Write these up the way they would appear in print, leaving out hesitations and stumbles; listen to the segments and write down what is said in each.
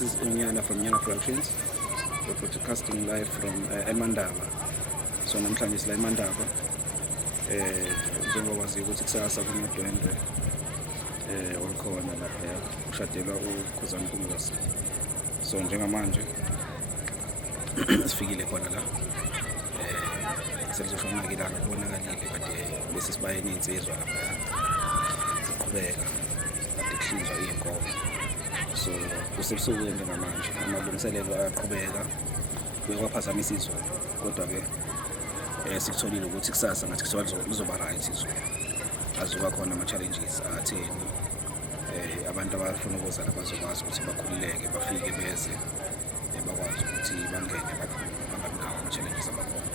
this is Unyana from Nyana Productions. We're broadcasting live from eMandaba. So namhlanje sila eMandaba. Njengoba wazi ukuthi kusasa kunodwendwe olukhona lapha ushadelwa uKhuzani Mpungose. So njengamanje sifikile khona la. Selizoshona ke ilanga kubonakalile kade bese sibayeni insizwa lapha. Siqhubeka kade kuhlinzwa iy'nkomo. So kusebusuku njengamanje amalungiselelo ayaqhubeka kwaphazamisa izulu kodwa ke sikutholile ukuthi kusasa ngathi kuthiwa lizoba right izulu azuka khona ama-challenges atheni abantu abafuna ukuza la bazokwazi ukuthi bakhululeke bafike beze bakwazi ukuthi bangene bangabi nawo ama-challenges abakhona.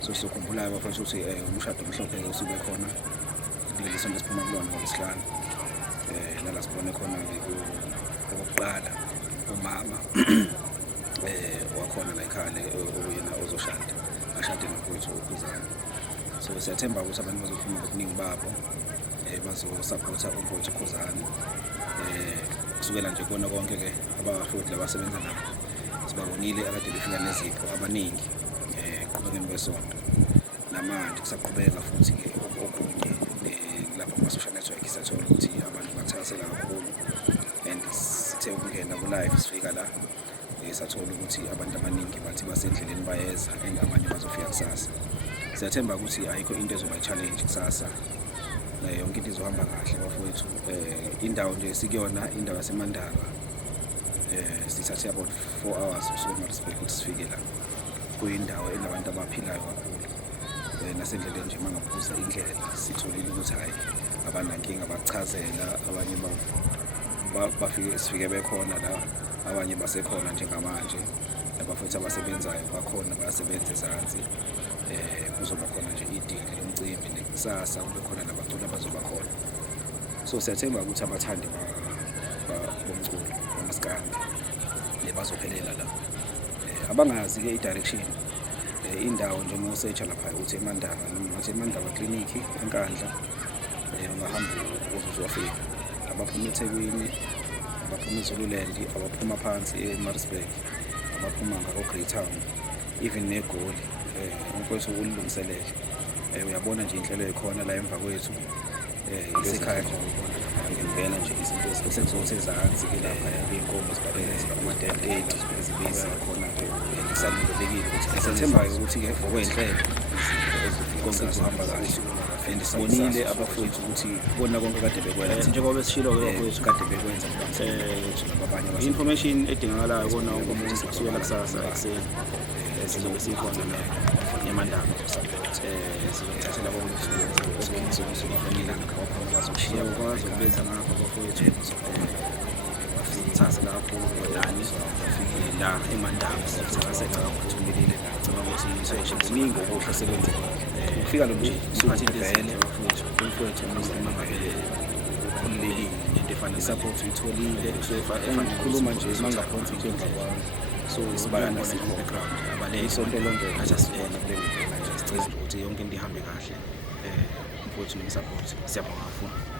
So sikhumbulayo bafethu ukuthi umshado omhlophe-ke usube khona kuleli sonto esiphuma kulona ngoLwesihlanu nala sibone khona-ke okokuqala umama wakhona la ekhaya oyena ozoshada ashade nokwethu uKhuzani. So siyathemba ukuthi abantu bazophuma ngobuningi babo bazosupport ukwethu uKhuzani kusukela nje kona konke-ke abafowethu labasebenza nabo sibabonile akade befika nezipho abaningi ekuqhubekeni kwesonto namanje kusaqhubeka futhi-ke okunye lapha kuma-social network siyathola ukuthi abantu bathakasela kakhulu and sithe ukungena ku-live sifika la sathola ukuthi abantu abaningi bathi basendleleni bayeza and abanye bazofika kusasa. Siyathemba ukuthi ayikho into ezoba i-challenge kusasa yonke into izohamba kahle bafowethu. Indawo nje sikuyona indawo yaseMandaba sithathe about 4 hours kusuka eMaritzburg ukuthi sifike la. Kuyindawo enabantu abaphilayo kakhulu nasendleleni nje mangaphuza indlela sitholile ukuthi hayi abanankinga bachazela abanye bafike sifike bekhona la abanye basekhona njengamanje abafowethu abasebenzayo bakhona bayasebenza ezansi kuzoba khona nje idili lomcimbi nekusasa kube khona nabaculi abazoba khona. So siyathemba ukuthi abathandi bomculo bamaskandi bazophelela la abangazi-ke i-direction indawo nje uma usearch lapha uthi eMandaba noma uthi eMandaba Clinic eNkandla ungahamba uzofika abaphuma eThekwini abaphuma eZululand abaphuma phansi eMaritzburg abaphuma ngako-Greytown even neGoli umfowethu ulilungiselele uyabona nje inhlelo ekhona la emva kwethu isekhaya nje ubona ngempela nje izinto esekuzothi ezansi-ke lapha iy'nkomo zibabekuma-10 ezibisa khona-ke kusalindekile ukuthi sithembayo ukuthi-ke ngokwey'nhlelo konke kuzohamba kahle and sibonile abafowethu ukuthi bona konke kade bekwenza njengoba besishilo-ke bafowethu kade bekwenza nabanye i-information edingakalayo kona wonke umuntu kusukela kusasa ekuseni sizobe sikhona eMandaba sizothathela konke bazokushiya ukwazi ukubenza ngapha bafowethu basithatha lapho kodani bafike la eMandaba sithakasela kakhulu ngicabanga ukuthi kuningi okuhle sekwenzeka ukufika lo nje sukathi vele bafowethu umzimba ngavele ukhululekile into efana support uyitholile engikhuluma nje mangaphonsi into emva kwami. So sibalana sikho background abaleke isonto lonke ajasibona kule ndlela nje sicela ukuthi yonke into ihambe kahle mfowethu nomsupport siyabonga kakhulu.